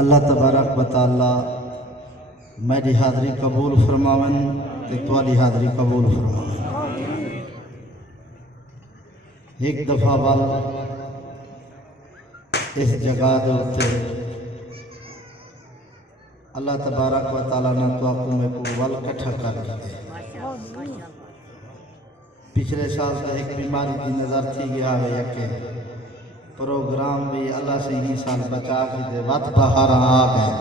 اللہ تبارک و تعالی میری حاضری قبول فرماون تے تواڈی حاضری قبول فرماون۔ ایک دفعہ وال اس جگہ دے اتے اللہ تبارک و تعالی نے تو میں کو ول اکٹھا کر دیا۔ پچھلے سال سے ایک بیماری کی نظر تھی گیا ہے کہ پروگرام بھی اللہ سے ہی سال بچا کے دے وقت باہر آ گئے۔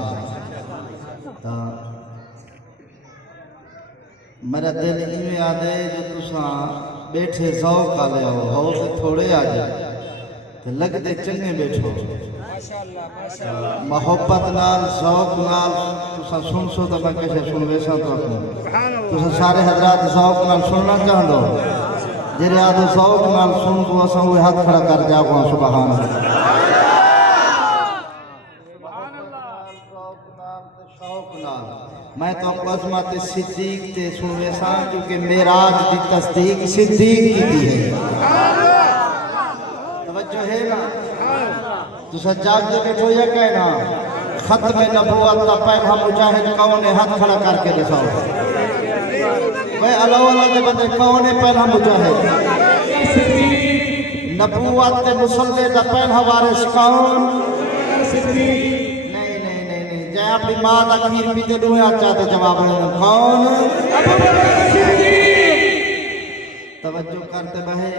میرا دل میں آدھے جو تساں بیٹھے ذوق آ لے ہو تو تھوڑے آ جائے تو لگتے چنگے بیٹھو محبت نال ذوق نال تساں سن سو تو میں کیسے سن ویسا تو تساں سارے حضرات ذوق نال سننا چاہن دو جرے آدھے ذوق نال سن تو اساں وہ ہاتھ کھڑا کر جاؤ سبحان اللہ۔ میں تو عظمت صدیق تے سنوے ساں کیونکہ معراج دی تصدیق صدیق کی دی ہے۔ توجہ ہے نا تو سجاد دے بیٹھو یا کہنا ختم نبوت کا پہلا مجاہد کون ہے؟ ہاتھ کھڑا کر کے دکھاؤ۔ میں اللہ اللہ دے بندے کون ہے پہلا مجاہد؟ نبوت تے مسلح دا پہلا وارث کون؟ اپنی ماں دا کھیر پیتے دوئے آچا تے جواب کون؟ توجہ کرتے بہے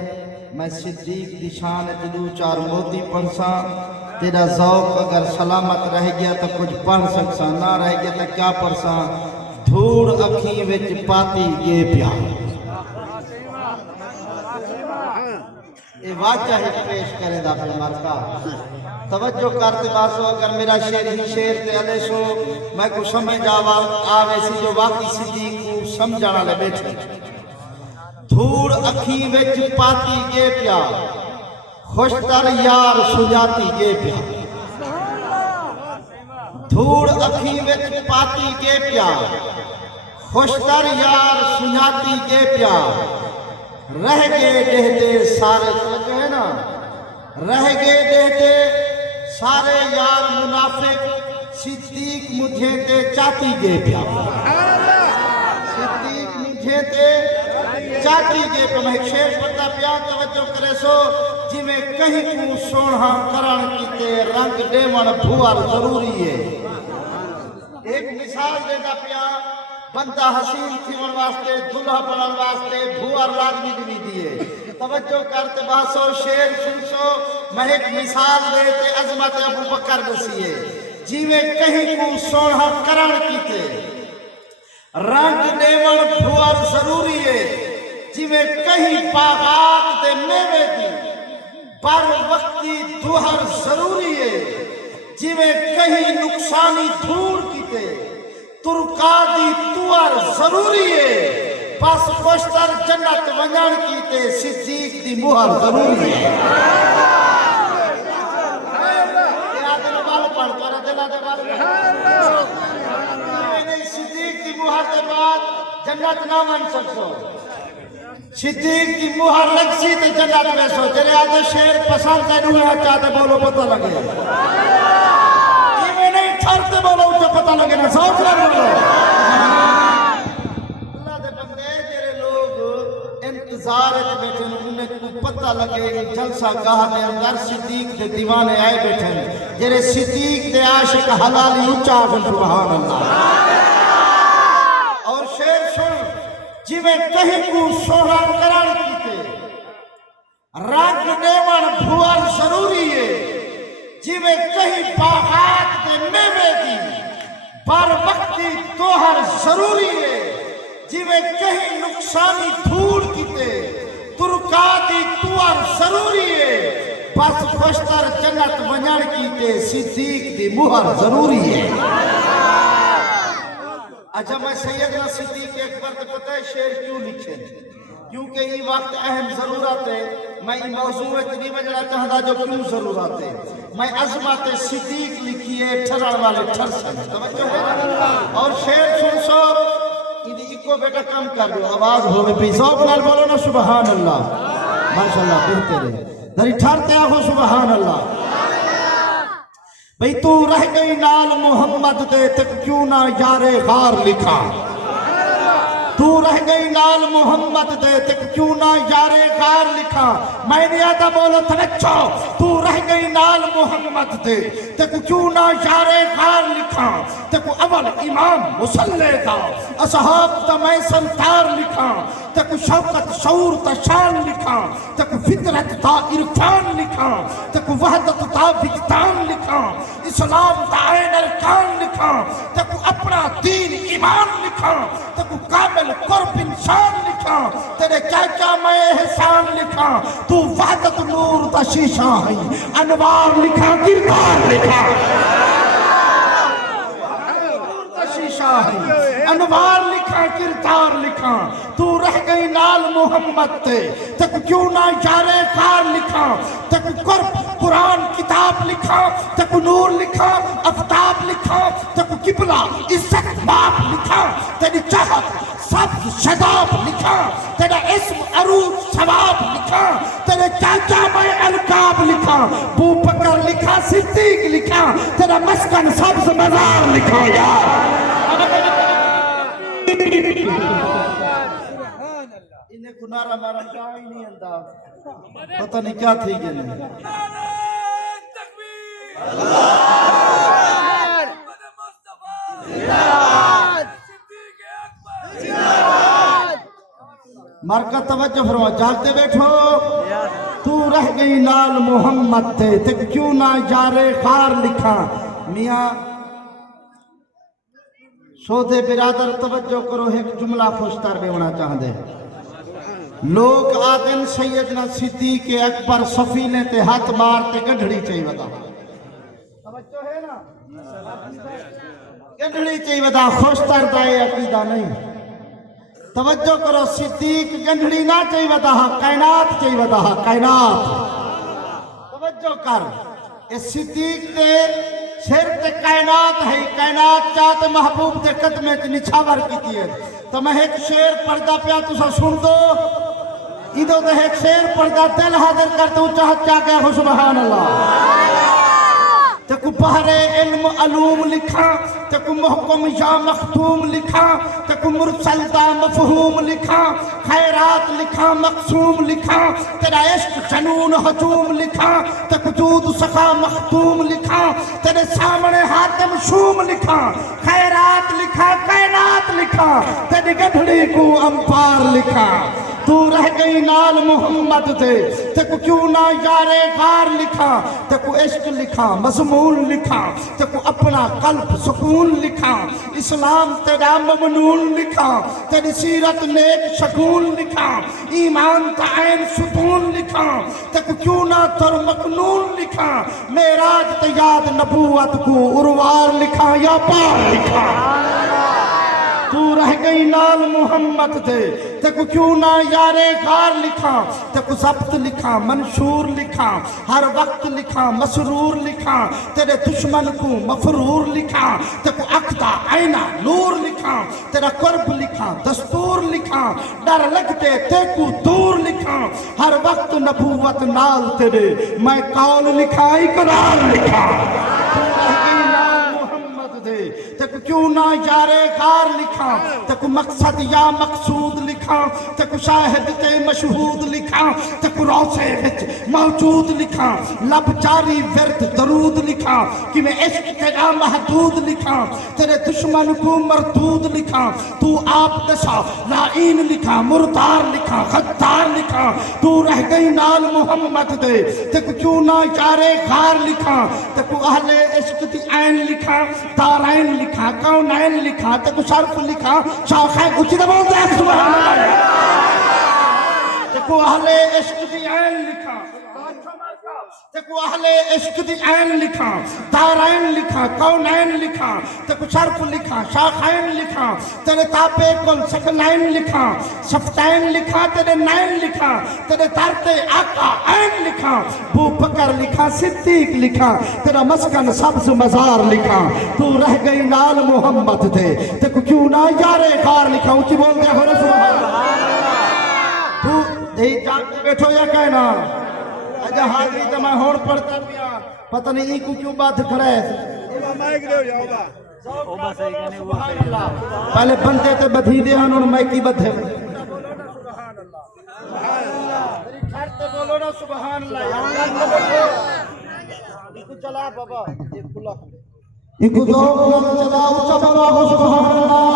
میں صدیق دی شان دو چار موتی پڑھساں تیرا ذوق اگر سلامت رہ گیا تو کچھ پڑھ سکساں نہ رہ گیا تو کیا پڑھساں دھوڑ اکھیں وچ پاتی یہ پیار۔ یہ واجہ ہی پیش کرے دا پھر مرکا توجہ کرتے باسو اگر میرا شعر ہی شعر تے علیہ سو میں کو سمجھ آوے سی جو واقعی صدیق کو سمجھانا لے بیٹھے۔ دھوڑ اکھیں وچ پاتی گے پیا خوشتر یار سجاتی گے پیا۔ دھوڑ اکھیں وچ پاتی گے پیا خوشتر یار سجاتی گے پیا۔ رہ گئے دہتے سارے توجہ ہے نا رہ گئے دہتے سارے یار منافق صدیق مجھے تے چاہتی گے پیا۔ صدیق مجھے تے چاہتی گے پیا۔ میں ایک شعر پڑھتا پیا توجہ کرے سو جی میں کہیں کو سونا کرن کیتے رنگ ڈیمن بھوار ضروری ہے۔ ایک مثال دیتا پیا بندہ حسین تھیون واسطے دلہا بنن واسطے بھوار لازمی بھی دیئے۔ توجہ کرتے باسو شیر سنسو میں ایک مثال دیتے عظمت ابو بکر دسیے جی میں کہیں کو سونا کرن کیتے رنگ دیون بھوار ضروری ہے۔ جی میں کہیں باغات دے میوے دی بر وقتی دوہر ضروری ہے۔ جی میں کہیں نقصانی دھوڑ کیتے ترکا دی توار ضروری ہے۔ بس خوشتر جنت ونجان کیتے صدیق دی مہر ضروری ہے۔ صدیق دی مہر دے بعد جنت نہ من سکسو صدیق دی مہر لگ سی تے جنت میں سو جرے آدھے شیر پسند ہے نوے چاہتے بولو پتہ لگے ایمیں نہیں ٹھرتے بولو تو پتہ لگے نا سوچ رہے بولو۔ اللہ دے بندے جرے لوگ انتظار بیٹھے انہیں کو پتہ لگے جلسہ گاہ دے اندر صدیق دے دیوانے آئے بیٹھے جرے صدیق دے عاشق حلالی اچھا سبحان اللہ۔ اور شیر سن جی میں کہیں کو سونا کران کیتے رنگ دیوان بھوار ضروری ہے۔ جی میں کہیں باغات دے میوے دی بر وقتی توہر ضروری ہے۔ جی میں کہیں نقصانی دھوڑ کیتے ترکا دی توار ضروری ہے۔ بس خوشتر جنت ونجان کیتے صدیق دی مہر ضروری ہے۔ اچھا میں سیدنا صدیق اکبر تے پتہ ہے شعر کیوں لکھے کیونکہ یہ وقت اہم ضرورت ہے۔ میں یہ موضوع اتنی وجہ چاہتا جو کیوں ضرورت ہے۔ میں عظمت صدیق لکھیے ٹھران والے ٹھر سکتے توجہ ہے اور شعر سن سو یہ کو بیٹا کم کر دو آواز ہوئے پی ذوق نال بولو نا سبحان اللہ ماشاءاللہ بہتر ہے دری ٹھرتے آخو سبحان اللہ۔ بھئی تو رہ گئی نال محمد دے تک کیوں نہ یار غار لکھا تو رہ گئی نال محمد دے تک کیوں نہ یار غار لکھا میں نے آدھا بولو توجہ تو رہ گئی نال محمد دے تک کیوں نہ یار غار لکھا تک اول امام مسلح دا اصحاب دا میں سنتار لکھا تک شوقت شعور تا شان لکھا تک فطرت تا عرفان لکھا تک وحدت تا وجدان لکھا اسلام تا عین ارکان لکھا تک اپنا دین ایمان لکھا تک کامل قرب انسان لکھا تیرے کیا میں احسان لکھا تو وحدت نور دا شیشہ ہے انوار لکھا کردار لکھا شیشہ ہے انوار لکھا کردار لکھا تو رہ گئی نال محمد تے تک کیوں نہ یار غار لکھا تک قرب قرآن کتاب لکھا تک نور لکھا افتاب لکھا تک قبلہ عزت باپ لکھا تیری چاہت سبز شداب لکھا تیرا اسم عروج ثواب لکھا تیرے چاچا میں القاب لکھا بو بکر لکھا صدیق لکھا تیرا مسکن سبز مزار لکھا یار انہیں کنارہ مارا کیا ہی نہیں انداز پتہ نہیں کیا تھی گئے نہیں مرکہ توجہ فرما جاگتے بیٹھو تو رہ گئی نال محمد تے تک کیوں نہ یار غار لکھا میاں سودے برادر توجہ کرو ایک جملہ خوشتر بھی ہونا چاہاں دے لوگ آدن سیدنا صدیق اکبر سفینے تے ہاتھ مارتے گنڈھڑی چاہیے بتا توجہ ہے نا گنڈھڑی چاہیے بتا خوشتر دائے عقیدہ نہیں توجہ کرو صدیق گنڈھڑی نہ چاہیے بتا کائنات چاہیے بتا کائنات توجہ کر اس صدیق تے شیر تے کائنات ہے کائنات چاہتے محبوب تے قدمے تے نچھاور کی تیئے تو میں ایک شیر پردہ پیا تو سا سن دو ایدو تے ایک شیر پردہ دل حاضر کرتے ہوں چاہت کیا کیا ہو سبحان اللہ تکو بحر علم علوم لکھا تکو محکم یا مختوم لکھا تکو مرسل دا مفہوم لکھا خیرات لکھا مقسوم لکھا تیرا عشق جنون حجوم لکھا تکو جود سخا مختوم لکھا تیرے سامنے حاتم شوم لکھا خیرات لکھا کائنات لکھا تیرے گدھڑی کو امپار لکھا تو رہ گئی نال محمد دے تکو کیوں نہ یار غار لکھا تکو عشق لکھا مضمون لکھا تکو اپنا قلب سکون لکھا اسلام تیرا ممنون لکھا تیری سیرت نیک شگون لکھا ایمان تا عین ستون لکھا تکو کیوں نہ تر مکنون لکھا معراج تے یاد نبوت کو اروار لکھا یا پار لکھا تو رہ گئی نال محمد دے تکو کیوں نہ یار غار لکھا تکو ضبط لکھا منشور لکھا ہر وقت لکھا مسرور لکھا تیرے دشمن کو مفرور لکھا تکو اقدا آئینہ نور لکھا تیرا قرب لکھا دستور لکھا ڈر لگتے تیکو دور لکھا ہر وقت نبوت نال تیرے میں قول لکھا اقرار لکھا تکو کیوں نہ یار غار لکھا تکو مقصد یا مقصود لکھا تکو شاہد تے مشہود لکھا تکو روسے وچ موجود لکھا لب جاری ورد درود لکھا کہ میں عشق تیرا محدود لکھا تیرے دشمن کو مردود لکھا تو آپ دشا لائین لکھا مردار لکھا غدار لکھا تو رہ گئی نال محمد دے تکو کیوں نہ یار غار لکھا تکو اہل عشق دی عین لکھا دارائن لکھا کونین لکھا تکو شرف لکھا شاخین اچھی دے بولتے ہیں سبحان اللہ تکو اہل عشق دی عین لکھا تکو اہل عشق دی عین لکھا دارائن لکھا کونین لکھا تکو شرف لکھا شاخین لکھا تیرے تاپے کل سکنین لکھا شفتین لکھا تیرے نین لکھا تیرے ترتے آقا عین لکھا بو بکر لکھا صدیق لکھا تیرا مسکن سبز مزار لکھا تو رہ گئی نال محمد دے تکو کیوں نہ یار غار لکھا اونچی بول دے ہو رسول اللہ تو دے جاگ بیٹھو یا کہنا اجا حاضری تو میں ہون پڑھتا پیا پتہ نہیں ان کو کیوں بات کھڑا ہے پہلے بندے تے بدھی دے ہن میں کی بدھے بولو نا سبحان اللہ چلا بابا ان کو ذوق چلا اونچا بابا سبحان اللہ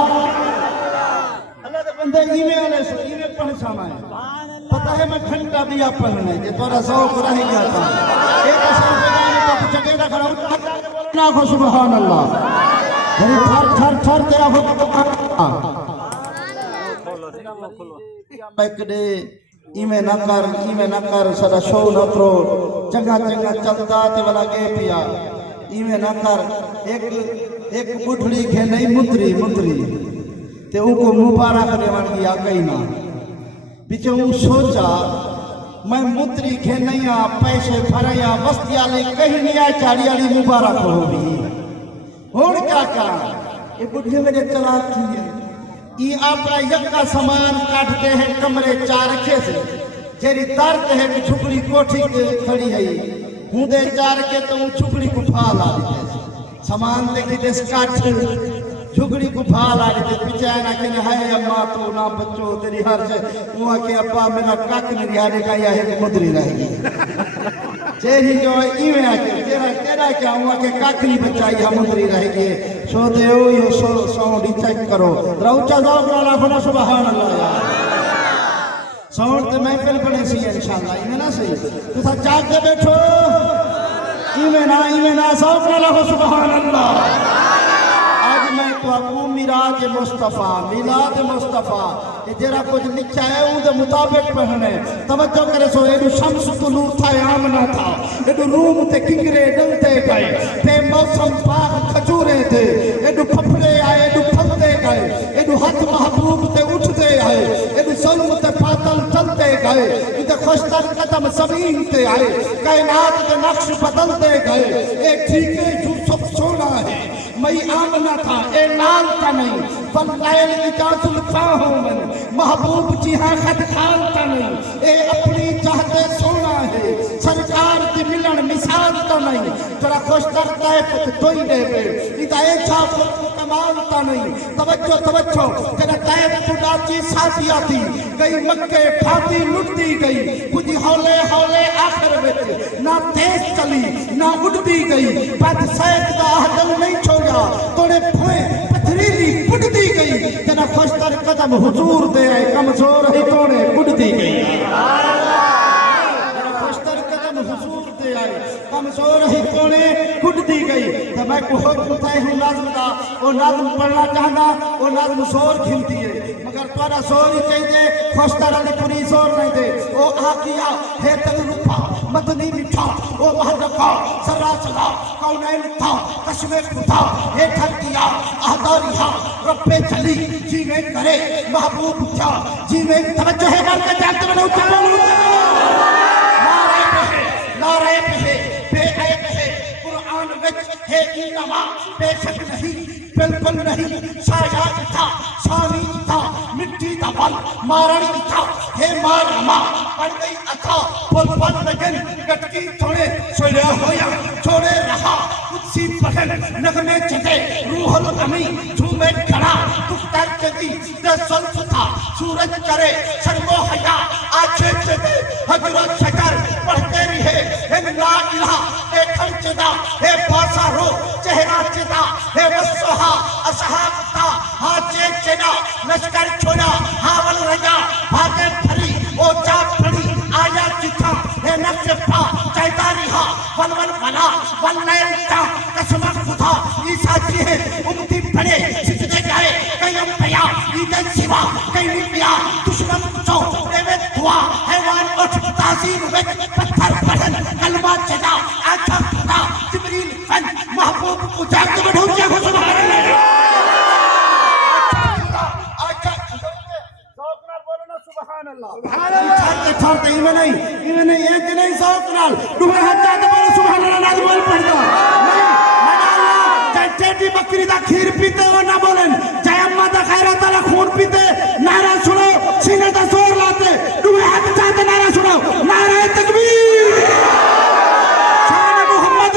اللہ دے بندے ایویں والے سو ایویں پڑھ ساما ہے پتہ ہے میں گھنٹہ بھی آپ پڑھنے جے تورا ذوق رہ گیا تھا ایک اصل جگہ تو جگہ دا کھڑا نا کو سبحان اللہ تھر تھر تھر تیرا ہو بیکڑے ایویں نہ کر سدا شو نہ کرو چنگا چلتا تے والا گے پیا ایویں نہ کر ایک بڈھڑی کے نہیں متری تے او کو مبارک دیوان کی آ گئی نا پیچھے وہ سوچا میں متری کے نہیں پیسے بھریا وسطی والے کہیں نہیں آ چاڑی والی مبارک ہوگی ہون کیا کرا یہ بڈھے میرے چلاک تھی ہے یہ اپنا یکا سامان کاٹتے ہیں کمرے چارکے سے جیری درد ہے کہ چھپڑی کوٹھی کھڑی ہے ہوں دے چارکے تو ہوں چھپڑی کو پھال آ دیتے سامان دیکھی دیس کاٹ جھگڑی کو پھال آ دیتے پیچھے آنا کہ ہے اماں تو نہ بچو تیری ہر سے وہاں کہ ابا میرا کاک نہیں آنے کا یہ ہے کہ مدری رہے گی چیری جو ایویں آکے تیرا کیا ہوا کہ کاکری بچائی ہم مدری رہے گی سو دے ہو یہ ساؤنڈ چیک کرو روچا ذوق والا کھنا سبحان اللہ ساؤنڈ تے محفل بنے سی انشاءاللہ ایویں نہ صحیح تو سا جاگ کے بیٹھو ایویں نہ ذوق والا ہو سبحان اللہ آج میں تو اپنو میراج مصطفیٰ جیرا کچھ لکھا ہے وہ دے مطابق پڑھنے توجہ کرے سو ایڈو شمس طلوع تھا آمنا تھا ایڈو روم تے کنگرے ڈلتے گئے تے موسم باغ کھجورے تھے ایڈو پھپڑے آئے ایڈو پھلتے گئے ایڈو ہاتھ محبوب تے اٹھتے آئے ایڈو ظلم تے پاتل چلتے گئے ایڈو خوشتر قدم زمین تے آئے کائنات تے نقش بدلتے گئے ایک ٹھیکے یوسف سونا ہے میں آمنا تھا اے لال تا نہیں فلیل اجاز الفاہوں من محبوب جی ہاں خد خال تا نہیں اے اپنی چاہتے سونا ہے سرکار کی ملن مثال تا نہیں جڑا خوش کرتا ہے پت دوئی دے گئے ادھا اے چھاپ کو کمال تا نہیں توجہ جڑا تائب خدا کی ساتھیا تھی گئی مکے پھاتی لٹتی گئی کچھ ہولے آخر وچ نہ تیز چلی نہ اڑتی گئی پت سیک دا حدل نہیں چھوڑا توڑے بھوئے پتھریلی پڑتی گئی جنا خوشتر قدم حضور دے آئے کمزور ہی توڑے پڑتی گئی جنا خوشتر قدم حضور دے آئے کمزور ہی توڑے پڑتی گئی تو میں کو حکم تائے ہوں نظم دا وہ نظم پڑھنا چاہنا وہ نظم زور کھلتی ہے مگر توڑا زور ہی چاہیے خوشتر علی پوری زور نہیں دے وہ آقیا ہے تل روپا مدنی مٹھا وہ مہدکا ذرا چلا کونین تھا کشم خدا ہے تھر کیا اہداریہ رب چلی جیویں کرے محبوب تھا جیویں توجہ ہے مر کے جانتے میں اچھا بولو نعرہ پہ ہے بے عیب ہے قرآن وچ ہے انما بے شک نہیں بالکل نہیں شاید تھا شانی تھا مٹی دا بل مارنی تھا ہے مارما پڑ گئی اتھا پل لگن گٹکی چھوڑے سویا ہویا چھوڑے رہا قدسی پہل نغمے چتے روح الامی جھومے کھڑا دختر چتی دسلف تھا سورج کرے شرم و حیا آچھے چتے حجرت شکر پڑھتے رہے ہے لا الہ اے کھڑ چدا ہے پاسا رو چہرہ چدا ہے وصحا اصحاب تا ہاچے چدا لشکر چھوڑا ہاول رجا بھاگے پھری او چاپ پھڑی آیا چتھا ہے نفس پا چاہتا رہا ولول غلا واللیل تا قسم خدا عیسیٰ جی ہے امتی پڑے سجدے گئے قیم پیا عیدن سوا قیمی پیا دشمن کچھو ایوے دعا حیوان اٹھ تعظیم ویک پتھر پڑھن کلمہ چدا آچھا خدا جبریل فن محبوب کو جاگتے بڑھو کیا ہو سبحان اللہ چھوڑتے ایویں نہیں ایک نہیں ذوق نال دوہے ہاتھ جاتے بولو سبحان اللہ ناز بول پڑھتا نہیں چاہے ٹیٹی بکری دا کھیر پیتے وہ نہ بولن چاہے اماں دا خیرات والا خون پیتے نعرہ سنو سینے دا زور لاتے دوہے ہاتھ جاتے نعرہ سنو نعرہ تکبیر شان محمد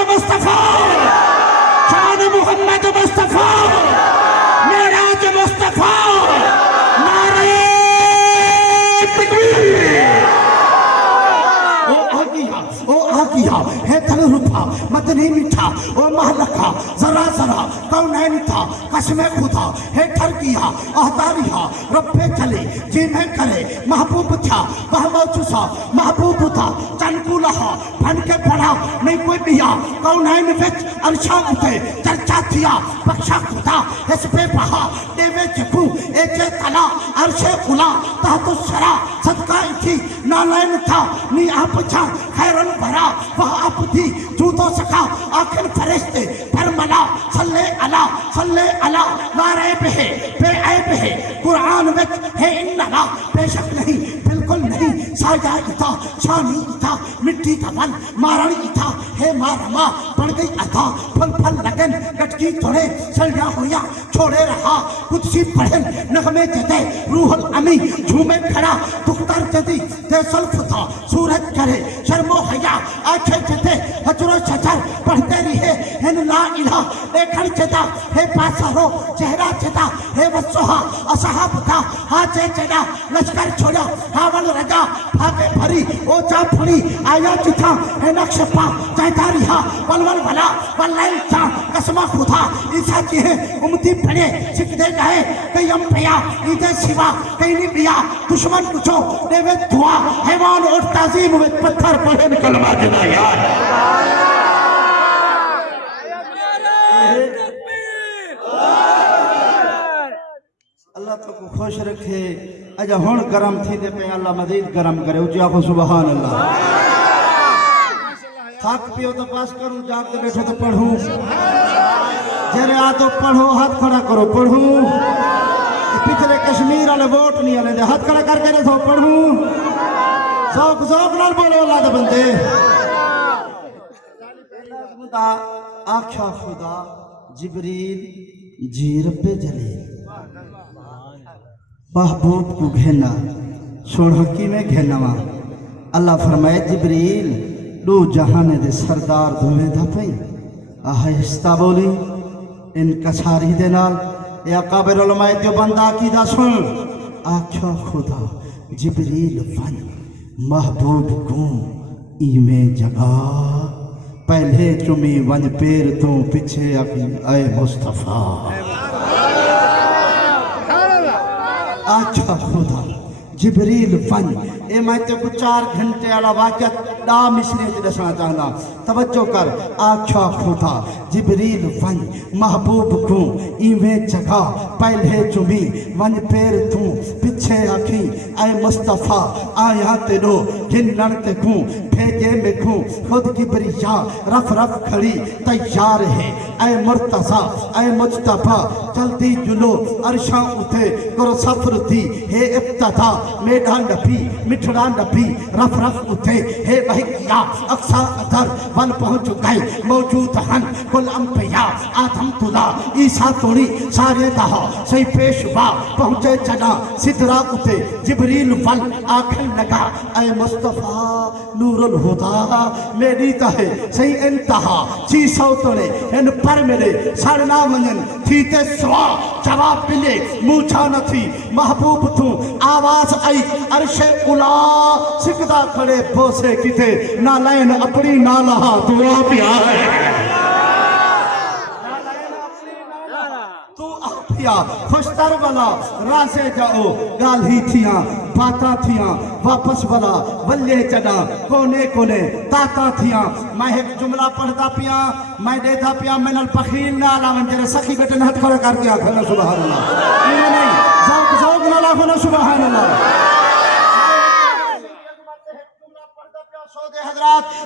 محمد مصطفیٰ معراج مصطفیٰ نعرہ تکبیر او آگیا ہے تل رتھا مدنی میٹھا او محلکا ذرا ذرا کونین تھا قسم خدا ہے ٹھر گیا احتاریا رب چلے جی میں کرے محبوب تھا وہ موجوسا محبوب تھا چن کو لہا بھن کے پڑا نہیں کوئی بیا کونین وچ عرشا اتے چرچا تھیا بخشا خدا اس پہ بہا دیوے جکو ایچے تلا عرش اولا تحت الشرا صدقہ تھی نالین تھا نی آپ چھا خیرن بھرا وہ آپ تھی جوتو سکا آخر فرشتے پر ملا صلی اللہ نعرہ بے عیب ہے قرآن وچ ہے انہا بے شک نہیں بالکل نہیں ساجا اتا شانی اتا مٹی کا ون مارانی اتا ہے مارما پڑ گئی اتا پھل پھل لگن گٹکی تھوڑے سلیا ہویا چھوڑے رہا قدسی پڑھن نغمے جدے روح الامی جھومے کھڑا دختر جدی دے سلف تھا سورج کرے شرم و حیا آنکھیں جدے حجر و شجر پڑھتے رہے ہن لا الہ دیکھن جدا ہے پاسارو چہرہ جدا ہے وصوہا اصحاب تھا ہاچے جدا لشکر چھوڑا ہاول رجا بھاگے بھری او چا پھڑی آیا جتھا ہے نقش پا چاہتا رہا ولول ولا واللیل چا قسمہ خدا عیسیٰ کی ہے امتی پڑے سکھ دے گئے کئی امپیا ایدے سوا کئی نہیں بیا دشمن کچھو دیوے دعا حیوان اور تعظیم میں پتھر پڑھن کلمہ جنا یار اللہ تو کو خوش رکھے اجا ہون گرم تھی دے پہ اللہ مزید گرم کرے اچھا کو سبحان اللہ تھاک پیو تو پاس کروں جاگ دے بیٹھو تو پڑھوں جرے آ تو پڑھو ہاتھ کھڑا کرو پڑھوں پچھلے کشمیر والے ووٹ نہیں آنے دے ہاتھ کھڑا کر کے رہو پڑھوں ذوق نال بولو اللہ دے بندے آکھا خدا جبریل جی رب جلیل محبوب کو گھینا سوڑ حقی میں گھیناوا اللہ فرمائے جبریل دو جہانے دے سردار دھوئے دا پئی آہستہ بولی ان کساری دے نال یا قابر علماء دیو بندہ کی دا سن آکھا خدا جبریل ون محبوب کو ایمیں جگہ پہلے چمی ون پیر تو پچھے اے مصطفیٰ آچھا خدا جبریل ون اے میں تے کو 4 گھنٹے والا واقعہ دا مصری تے دسنا چاہنا توجہ کر آچھا خدا جبریل ون محبوب کو ایویں جگہ پہلے چمی ون پیر تو پچھے آکھی اے مصطفیٰ آیا تے دو گھنن تے کو بھیجے میں کو خود کی بریا رف رف کھڑی تیار ہے اے مرتضی اے مجتبیٰ جلدی جلو عرشاں اٹھے کرو سفر تھی ہے ابتدا میدان نبی مٹھڑا نبی رف رف اٹھے ہے بہکیا اقصا ادھر ون پہنچ گئے موجود ہن کل انبیاء آدم تلا عیسیٰ توڑی سارے دہا سی پیشوا پہنچے چنا صدرہ اٹھے جبریل ون آکھن لگا اے مصطفیٰ نور الہدا میری تہے سی انتہا 600 توڑے ان پر میرے سارنا منن تھیتے سوا جواب ملے موچھا نہ تھی محبوب تو آواز آئی عرش اولا سکتا کھڑے بوسے کتے نہ لین اپنی نہ لہا دعا پیا ہے تو آپیا خوشتر والا راسے جاؤ گال ہی تھیاں باتا تھیاں واپس والا ولے چڑا کونے کونے تاتا تھیاں میں ایک جملہ پڑھتا پیا میں دیتا پیا من البخیل نالا من جرے سخی بیٹے نہت کھڑا کر دیا کھڑا سبحان اللہ یہ نہیں ذوق نالا کھڑا سبحان اللہ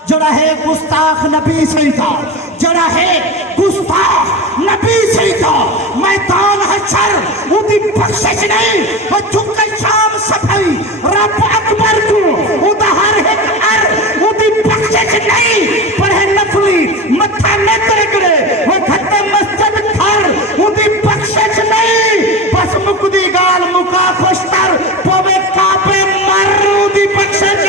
جڑا ہے گستاخ نبی سے تھا جڑا ہے گستاخ نبی سے تھا میدان حشر اُدھی بخشش نہیں وہ چکے شام صفائی رب اکبر کو اُدھا ہر ایک اُدھی بخشش نہیں پڑھے نفلی متھا میں ترکڑے وہ گھٹے مسجد کھر اُدھی بخشش نہیں بس مکدی گال مکا خوشتر پوے کعبے مر اُدھی بخشش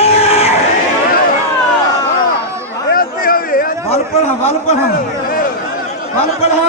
وال پڑھا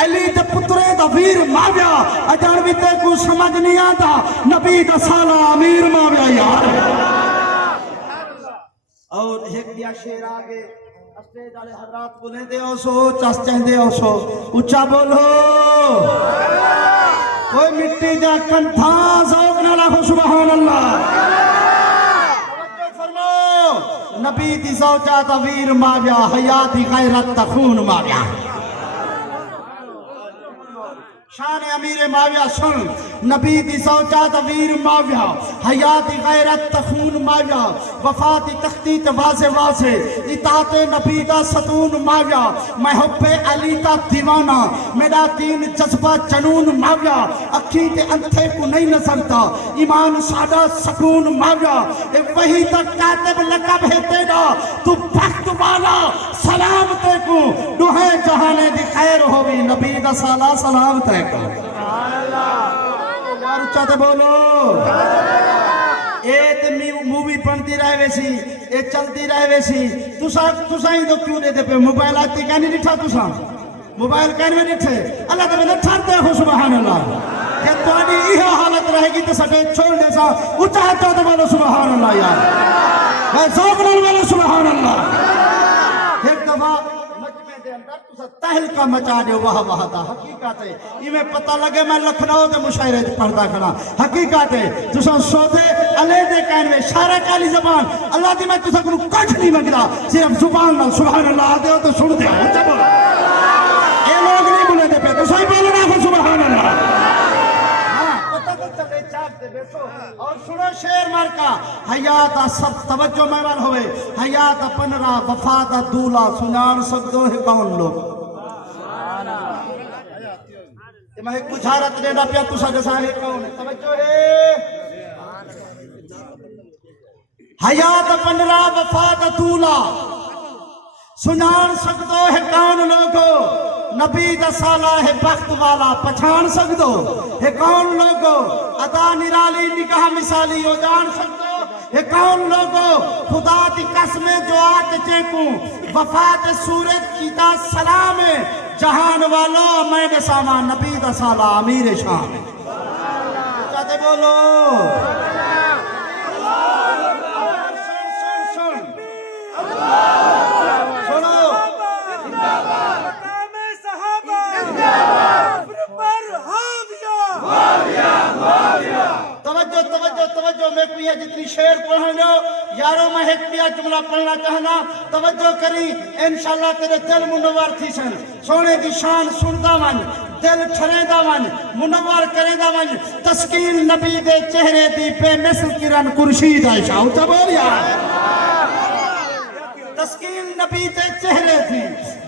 علی دے پترے دا ویر ماویہ اجانوی تے کو سمجھ نہیں آتا نبی دا سالہ امیر ماویہ یار اور ایک دیا شیر آگے اسٹیج والے حضرات بولیں دے ہو سو چس چاہندے ہو سو اچھا بولو کوئی مٹی دیا کنٹھا ذوق نہ لاکھو سبحان اللہ توجہ فرمو نبی دی زوجہ دا ویر ماویہ حیاتی غیرت دا خون ماویہ شان امیر ماویہ سن نبی دی زوجہ دا ویر ماویہ حیاتی غیرت تخون ماویہ وفاتی تختیت واضح واضح اطاعت نبی دا ستون ماویہ میں حب علی دا دیوانہ میرا دین جذبہ جنون ماویہ اکھی تے انتھے کو نہیں نظرتا ایمان سادہ سکون ماویہ وہی تک کاتب لقب ہے تیرا تو بخت والا سلامتے کو دوہے جہانے دی خیر ہوئی نبی دا سالہ سلامتے کو یار اچھاتے بولو اے تے مووی پڑھتی رہے ویسی اے چلتی رہے ویسی تسا ہی تو کیوں دے دے پہ موبائل آتی کہنی نٹھا تسا موبائل کہنی میں نٹھے اللہ تے میں نٹھارتے ہو سبحان اللہ کہ تو آنی یہ حالت رہے گی تو سٹے چھوڑ دے سا اچھاتے تو بولو سبحان اللہ یار اے سوکنل بولو سبحان اللہ ایک دفعہ تہلکہ مچا دے واہ واہ دا حقیقت ہے یہ میں پتہ لگے میں لکھنؤ دے مشاعرے پڑھتا کھڑا حقیقت ہے تساں سودے علی دے کہن میں شارع کالی زبان اللہ دی میں تساں کو کچھ نہیں منگدا صرف زبان نال سبحان اللہ دے تو سن دے اچھا بولو اے لوگ نہیں بولے دے پہ تساں بولو نا سبحان اللہ اور سنو شیر مارکا حیات سب توجہ محمل ہوئے حیات پنرا وفات دولا سنان سکدو ہے کون لوگ میں ایک بجھارت دینا پیا تسا جیسا ہے کون ہے توجہ ہے حیات پنرا وفات دولا سنان سکدو ہے کون لوگو نبی دا سالہ ہے بخت والا پچھان سکدو ہے کون لوگو ادا نرالی نگاہ مثالی ہو جان سکدو ہے کون لوگو خدا دی قسمیں جو آت چیکوں وفات سورت کی تا سلام جہان والا میں نے سامان نبی دا سالہ امیر شام چاہتے بولو توجہ میں کوئی ہے جتنی شعر پڑھنے لو یاروں میں ایک پیا جملہ پڑھنا چاہنا توجہ کری انشاءاللہ تیرے دل منور تھی سن سونے دی شان سندا من دل ٹھریندا من منور کریندا من تسکین نبی دے چہرے دی بے مثل کرن خورشید عائشہ اونچا بول یار تسکین نبی دے چہرے دی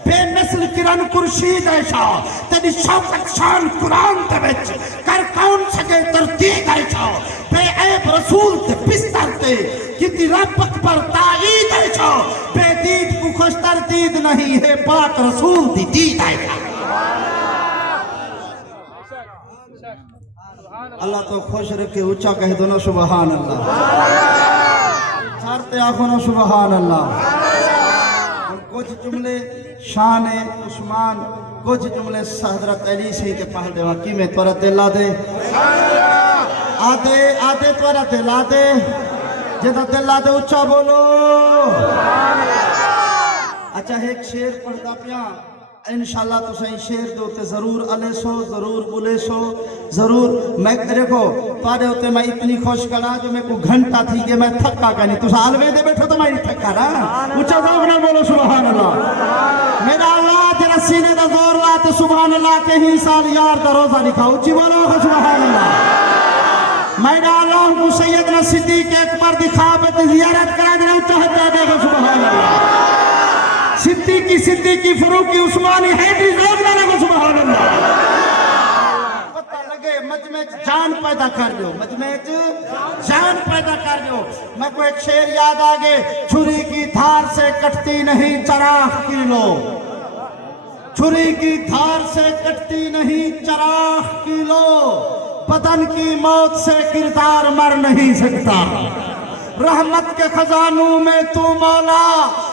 بے مثل کرن خورشید عائشہ تیری شوکت شان قرآن تے وچ کر کون سکے ترتیب عائشہ بے عیب رسول تے بستر تے کتی رب اکبر تائید عائشہ بے دید کو خوشتر دید نہیں ہے پاک رسول دی دید عائشہ اللہ تو خوش رکھے اچھا کہہ دو نا سبحان اللہ چھارتے آنکھوں نا سبحان اللہ کچھ جملے شان عثمان کچھ جملے حضرت علی سے ہی پڑھ دے واقعی میں تورا دلا دے آدھے تورا دلا دے جیتا دلا دے اچھا بولو اچھا ایک شیر پڑھتا پیا انشاءاللہ تو صحیح شیر دوتے ضرور علیہ سو ضرور بولے سو ضرور میں دیکھو پاڑے ہوتے میں اتنی خوش کرا جو میں کو گھنٹا تھی کہ میں تھکا کرنی تو سالوے دے بیٹھو تو میں نہیں تھکا رہا اچھا دوگنا بولو سبحان اللہ میرا اللہ تیرا سینے دا زور لاتے سبحان اللہ کے ہی سال یار دا روزہ دکھاؤ اچھی بولو سبحان اللہ میرا اللہ کو سیدنا صدیق اکبر دکھا پہ زیارت کرا دینا چاہتا دیکھو سبحان اللہ صدیقی فروقی عثمانی حیدری زوجنا لگو سبحان اللہ پتہ لگے مجمع جان پیدا کر دو مجمع جان پیدا کر دو میں کو ایک شعر یاد آگے چھری کی دھار سے کٹتی نہیں چراغ کی لو چھری کی دھار سے کٹتی نہیں چراغ کی لو بدن کی موت سے کردار مر نہیں سکتا رحمت کے خزانوں میں تو مولا